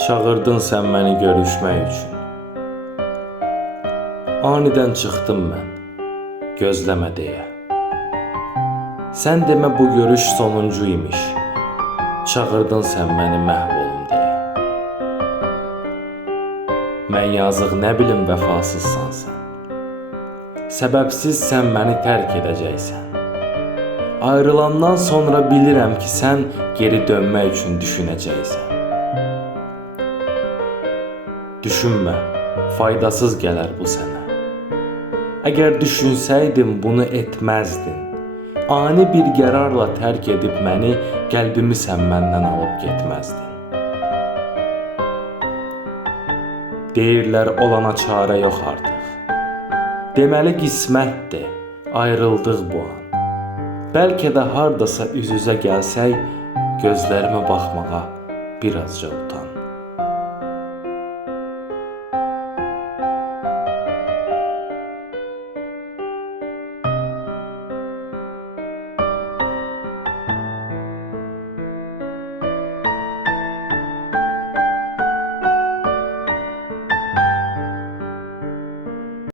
Çağırdın sən məni görüşmək üçün. Anidən çıxdım mən, gözləmə deyə. Sən demə bu görüş sonuncu imiş. Çağırdın sən məni məhv olum deyə. Mən yazıq nə bilim vəfasızsan sən. Səbəbsiz sən məni tərk edəcəksən. Ayrılandan sonra bilirəm ki, sən geri dönmək üçün düşünəcəksən. Düşünmə, faydasız gələr bu sənə. Əgər düşünsəydin bunu etməzdin. Ani bir qərarla tərk edib məni, qəlbimi sən məndən alıb getməzdin. Deyirlər olana çarə yox artıq. Deməli qismətdir, ayrıldıq bu an. Bəlkə də hardasa üz-üzə gəlsək, gözlərimə baxmağa birazca utan.